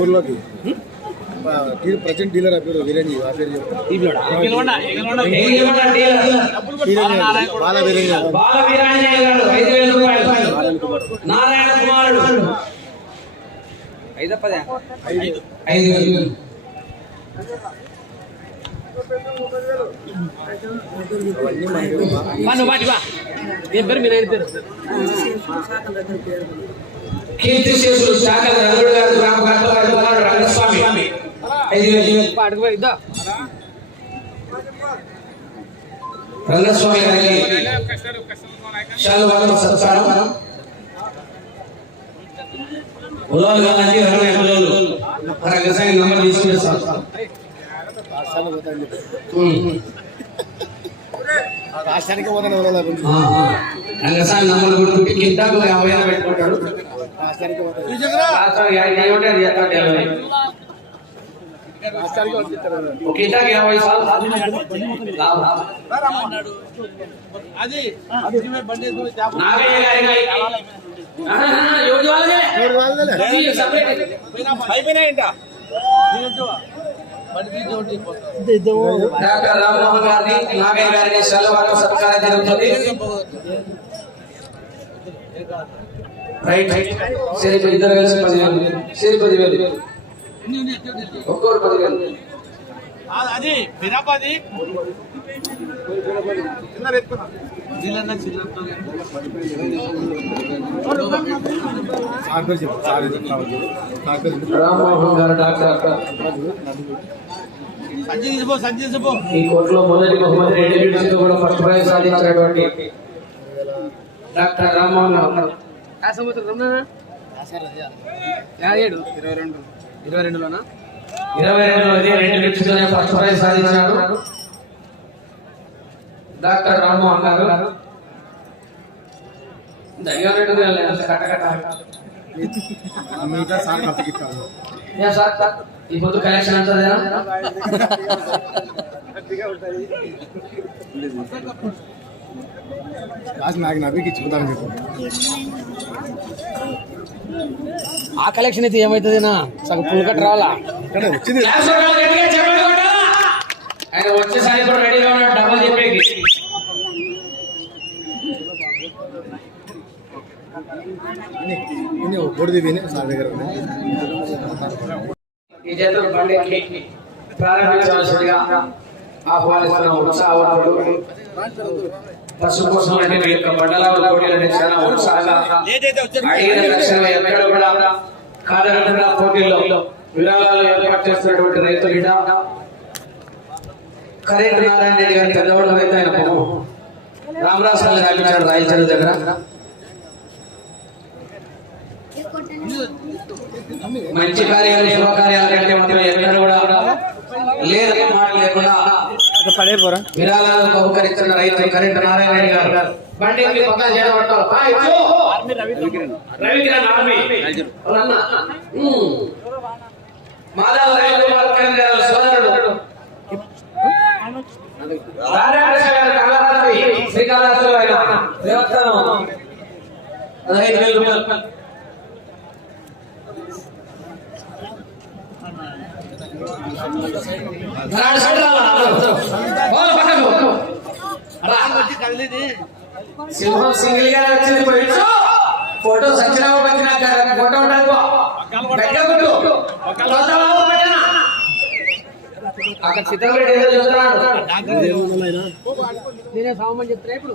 ఊర్లోకి? Present dealer ఆ పేరు వీరంజీ ఆ పేరు బాల వీరంజీ నారాయణ కుమారుడు. ఐదు కీర్తి శేషులు శాఖ రంగుడు గారు గ్రామ కుమారుడు రంగస్వామి. ఐదు రంగస్వామి గారికి శాలువాలు సత్కారం. ఉలాలు కావాలంటే ఇరవై ఉలాలు రంగస్వామి నంబర్ తీసుకుని సార్ రాష్ట్రానికి. రంగస్వామి నంబర్ గుర్తుంటే కింటాకు యాభై ఐదు పెట్టుకుంటాడు. రాష్ట్రానికి అది చేస్తాడు రామ్మోహన్ గారిని నాగయ్య గారిని సెలవులు సత్కారం జరుగుతుంది. రైట్ సిరి ఇద్దరు కలిసి పదివేలు సిరి పదివేలు ఒక్కొక్కరు పదివేలు అది ఎందుకు? రామ్మోహన్ గారు డాక్టర్ ఈ కోర్టులో మొదటి బహుమతి రెండు నిమిషాలు కూడా ఫస్ట్ ప్రైజ్ సాధించినటువంటి డాక్టర్ రామ్మోహన్ గారు. ఇరవై రెండులోది రెండు నిమిషాలనే ఫస్ట్ ప్రైజ్ సాధించాడు డాక్టర్ రామ్మోహన్ గారు రెండు వేల అంత కట్టకట్ట మిగతా సార్ సార్? ఈ పొద్దు కలెక్షన్ అంతదేనా రాసి నాకు నవ్వికి ఇచ్చుకుంటాను చెప్పు. ఆ కలెక్షన్ అయితే ఏమవుతుందినా సగం పుల్ కట్ రావాలా? ఇక్కడ వచ్చింది? ఆయన వచ్చేసారి కూడా రెడీగా ఉన్నాడు డబ్బులు చెప్పేకి. ఈ ప్రారంభించవలసిందిగా ఆహ్వానిస్తున్నాం ఉత్సాహవంతుడు పశు కోసం అంటే మీ యొక్క మండలాల పోటీలు అంటే చాలా ఉత్సాహంగా అడిగిన తక్షణ ఎక్కడ కూడా కాదనకుండా పోటీల్లో విరాళాలు ఏర్పాటు చేస్తున్నటువంటి రైతు బిడ్డ కరెంట్ నారాయణ రెడ్డి గారి పెద్దవాళ్ళ రైతు ఆయన పాపం రామరాజు రాయించాడు రాయించాడు దగ్గర. మంచి కార్యాలు శుభకార్యాలు కంటే మాత్రం ఎక్కడ కూడా లేదు మాట లేకుండా విరాళాలను బహుకరిస్తున్న రైతు కరెంట్ నారాయణ రెడ్డి గారు. బండి పక్కన ఇచ్చు. రవికిరణ్. ఆర్మీ. మాధవ గారు సోదరుడు. రాధాకృష్ణ గారు కళాకారి శ్రీకాళహస్తిలో ఆయన. దేవస్థానం. పదహైదు వేల రూపాయలు. సింహం సింగిల్గా వచ్చింది పోయించు ఫోటో సత్యనారాయణ పట్టిన ఫోటో ఉంటుంది పో. అక్కడ చిత్రంరెడ్డి ఏదో చెబుతున్నాడు నేనే సామాన్ చెప్తున్నా ఇప్పుడు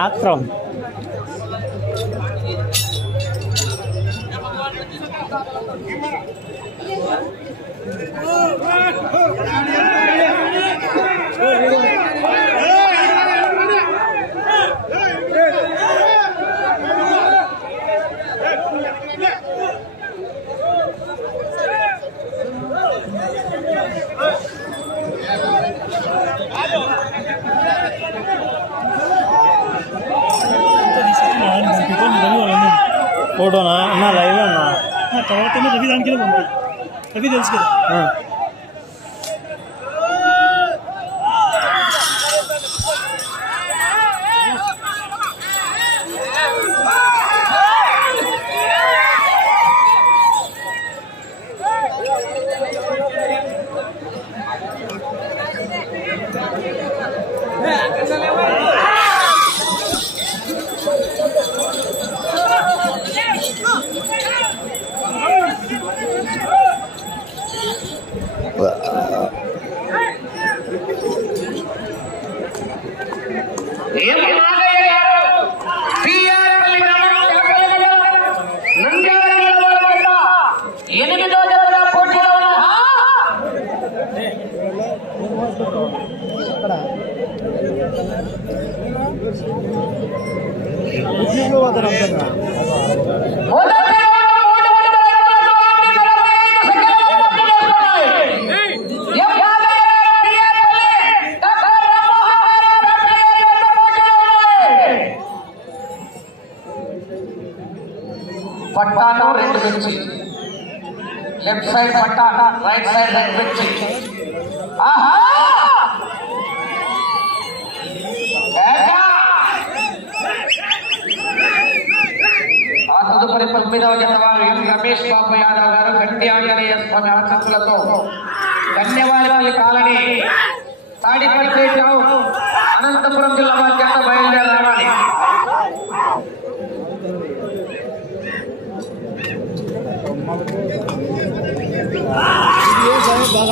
ఆత్రం అంకెలు ఉంది అవి తెలుసు కదా. Well, uh... తదుపరి తొమ్మిదవ జత వారు ఎం రమేష్ బాబు యాదవ్ గారు గట్టి ఆంజనేయ స్వామి ఆశస్సులతో కన్యవారిపల్లి కాలనీ తాడిపట్టి టౌన్ అనంతపురం జిల్లా మధ్యంత బయలుదేరి రావాలి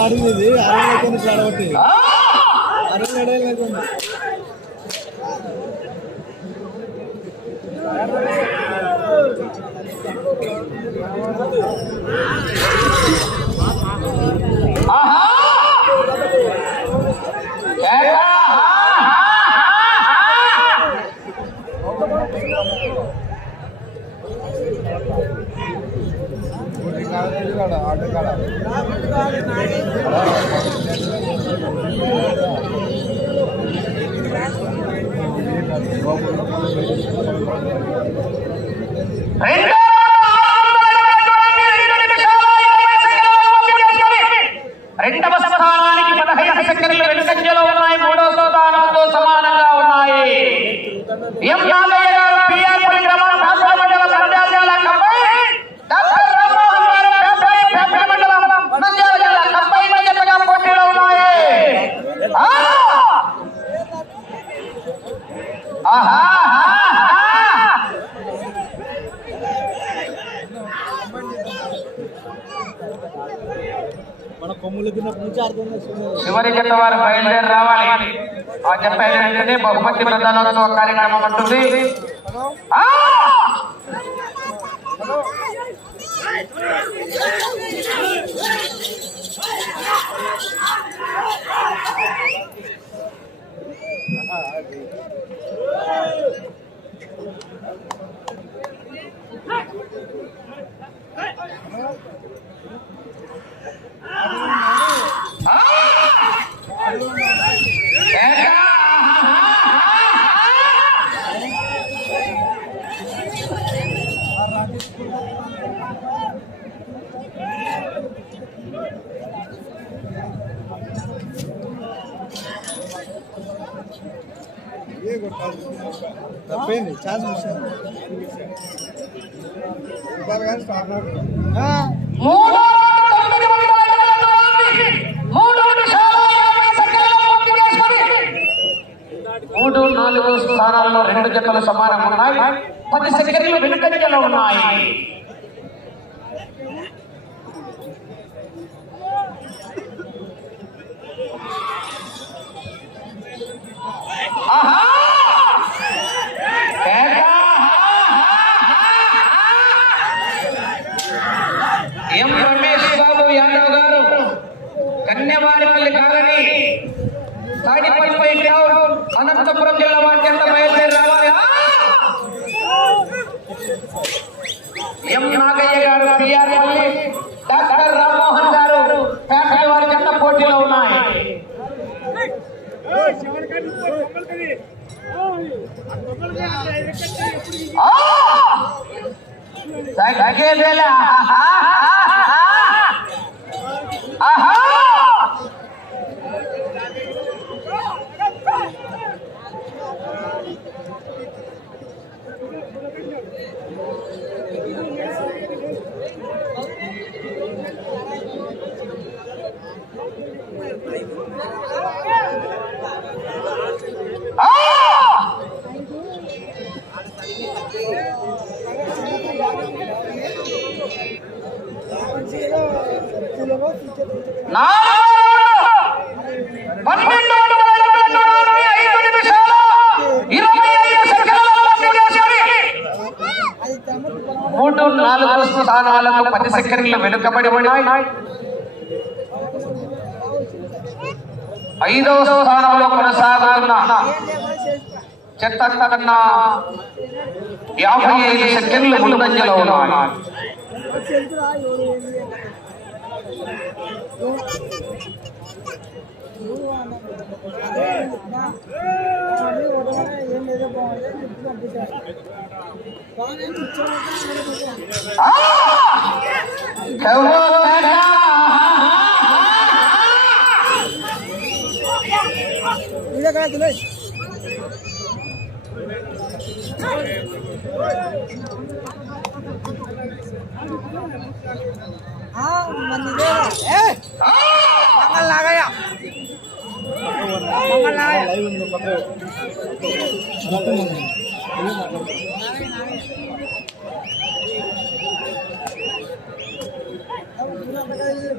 అడిగింది అరవై అరవై Venga. బహుమతి ప్రధానోత్సవ కార్యక్రమం ఉంటుంది Thank పోయింది ఛాన్స్ మూడు మూడు నాలుగు స్థానాల్లో రెండు జతలు సమానం ఉన్నాయి. పది సెకండ్లు వెనుకంజలో ఉన్నాయి. ఆహా! అనంతపురం జిల్లా వారికి ఎంత బయలుదేరి రావాలి? ఎం నాగయ్య గారు పిఆర్ మల్లి డాక్టర్ రామ్మోహన్ గారు ఫ్యాక్టరీ వారి చెత్త పోటీలో ఉన్నాయి? ఆ! తగ్గేదేల. ఆహా! ఆ! నాలుగు పన్నెండు వందల నలభై ఐదు నిమిషాల ఇరవై ఐదు సెకండ్ల ముందుకేసుకొని మూడు నాలుగు స్థానాలకు పది సెకండ్లు వెనుకబడి ఉన్నాయి ఐదవ స్థానంలో కొనసాగుతున్న చెత్త కన్నా యాభై ఐదు సెకండ్లు ముందంజలో ఉన్నాయి. ఆ! కవ్వోతేట! లైవ్ ఉంది పక్కన ఐదు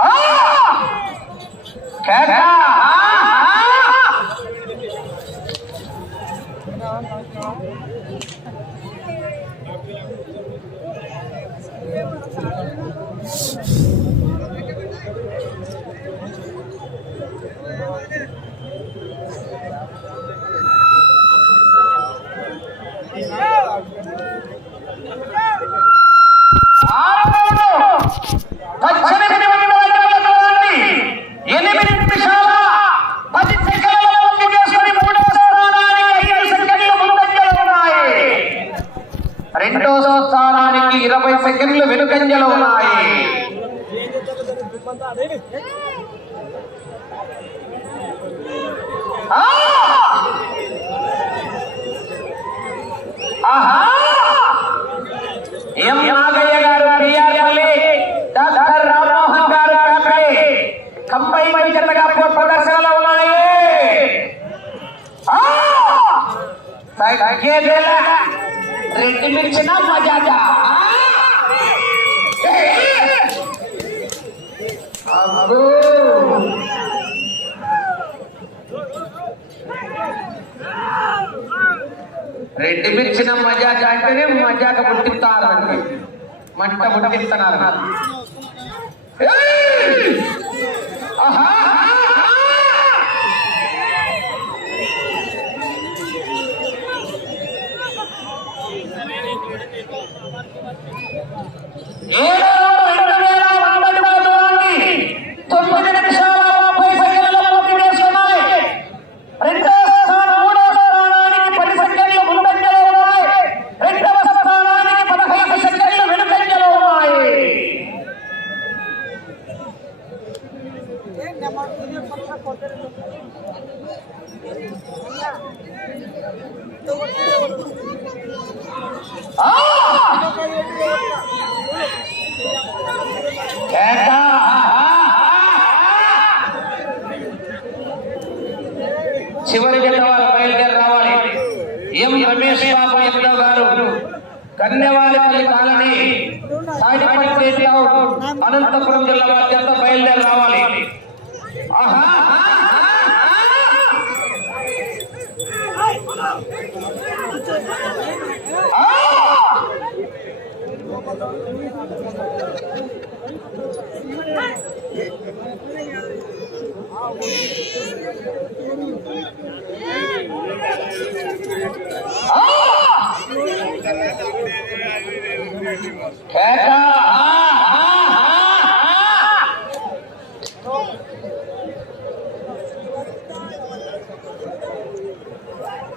Ah! Catch ఇరవై సెకండ్లు వెనుకంజలో ఉన్నాయి. ఆ! ఆహా! ఎం నాగయ్య గారు పిఆర్ఎల్ఏ డాక్టర్ రామ్మోహన్ గారు ఫ్యాక్టరీ కంబైన్ జతగా ప్రదర్శనలో ఉన్నాయి. ఆ! తగ్గేదేలా. రెండు మించిన మజాజా. రెడ్డి మిర్చిన మజాక అంటేనే మజాక పుట్టిస్తారండి మంట పుట్టిస్తున్నారు ఏయ్! చివరి జత వారు బయలుదేరి రావాలి. ఎం రమేష్ బాబు యాదవ్ గారు? కన్యవారిపల్లి కాలనీ తాడిపత్రి టౌన్ అనంతపురం జిల్లా వారి జత బయలుదేరి రావాలి. ఆహా!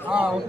아, 오늘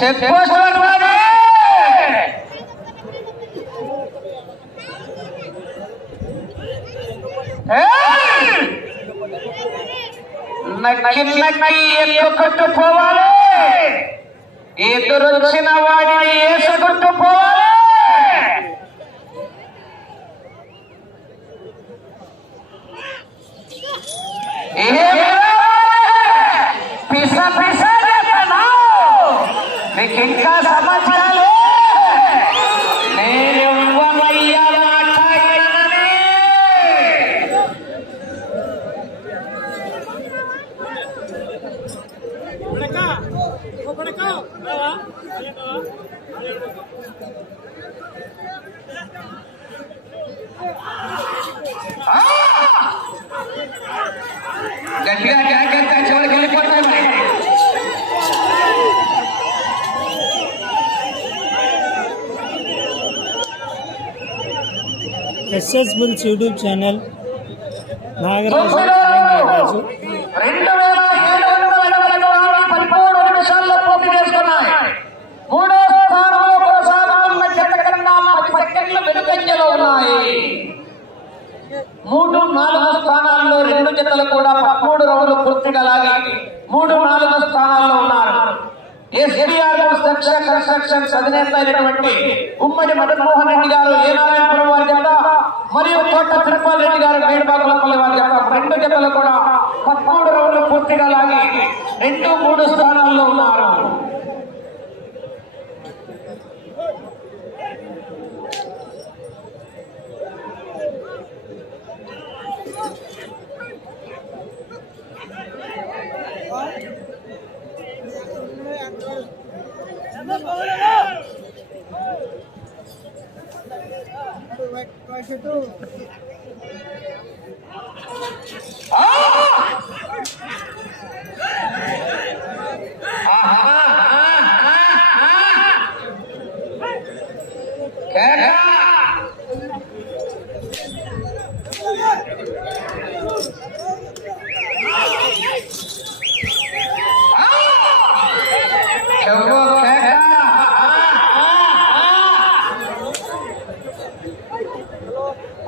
చెక్ పోస్ట్ పట్టుకోండి. ఏయ్! నక్కి నక్కి ఎత్తుకుంటూ పోవాలి ఎదురొచ్చిన వాడిని వేసుకుంటూ పోవాలి एस क्या करता है? छोड़ के नहीं पड़ता है भाई। YouTube channel. नागराज రౌండ్లు అలాగే మూడు నాలుగు స్థానాల్లో ఉన్నారు. ఎస్బీఆర్ కన్స్ట్రక్షన్ కన్స్ట్రక్షన్స్ అధినేత అయినటువంటి ఉమ్మడి మదన్మోహన్ రెడ్డి గారు ఏ నారాయణపురం వారి జత మరియు కోట తిరుపతి రెడ్డి గారు మేడబాగులపల్లి వారి జత రెండు జతలు కూడా పదమూడు రౌండ్లు పూర్తిగా లాగి రెండు మూడు స్థానాల్లో ఉన్నారు.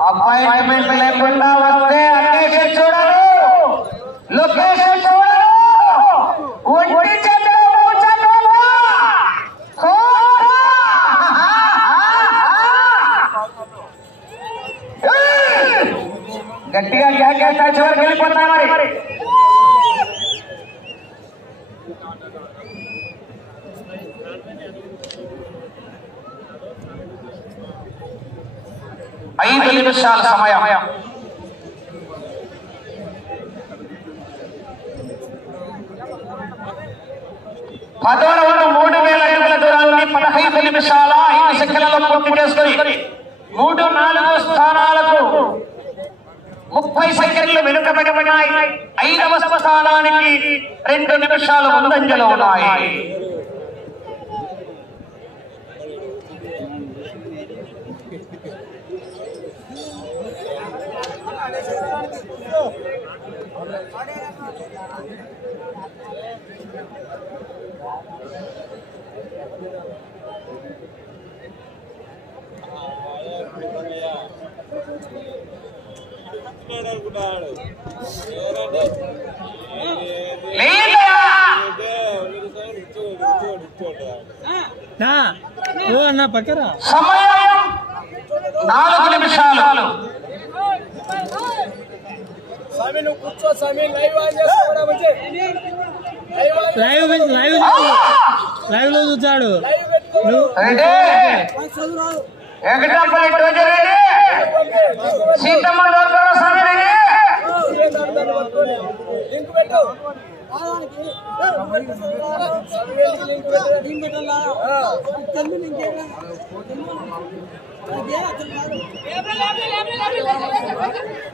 అపాయింట్మెంట్ లేకుండా వస్తే అన్వేషణ చూడరు లొకేషన్ చూడరు ఒంటి చేతిలో కూర్చోకుండా కోట! ఏయ్! గట్టిగా జాగ్రత్త చివరికి వెళ్ళిపోతాయి మరి ఐదు నిమిషాల సమయం. పదో మూడు వేల అడుగుల దూరాన్ని పదహైదు నిమిషాల ఐదు సెకండ్లలో పూర్తి మూడు నాలుగు స్థానాలకు ముప్పై సెకండ్లు వెనుకబడి ఉన్నాయి ఐదవ స్థానానికి రెండు నిమిషాలు ముందంజలో ఉన్నాయి. ఓ అన్న పక్కరా. సమయం నాలుగు నిమిషాలు. స్వామి నువ్వు కూర్చో స్వామి. లైవ్ ఆన్ చేసుకోవడా వచ్చి లైవ్ లైవ్ లైవ్లో చూచాడు Gabriel, Gabriel, Gabriel, Gabriel, Gabriel, Gabriel.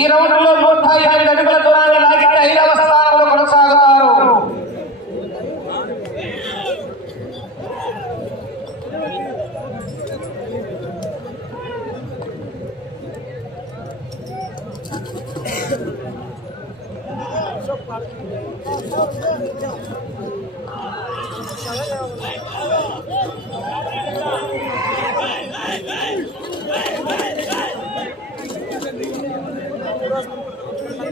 ఈ రౌండ్లో నూట ఎనిమిది అడుగుల దూరాన్ని లాగి ఐదవ స్థానంలో కొనసాగుతారు సమయం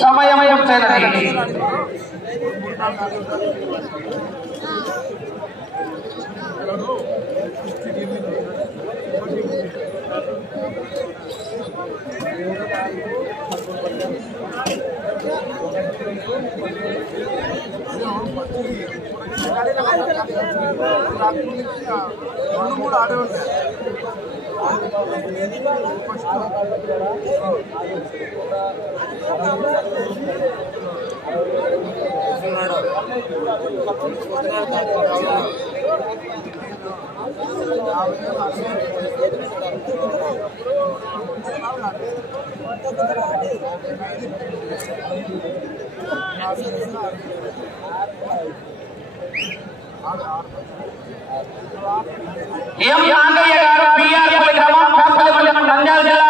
సమయం చెల్లది Thank you. ఇరవై సెకండ్లు సమయం పూర్తయినది ఎం నాగయ్య గారు పిఆర్ గ్రామం పేపల్లి మండలం నంద్యాల జిల్లా కంబైన్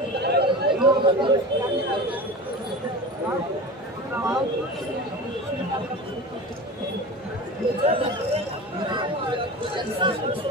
Thank you.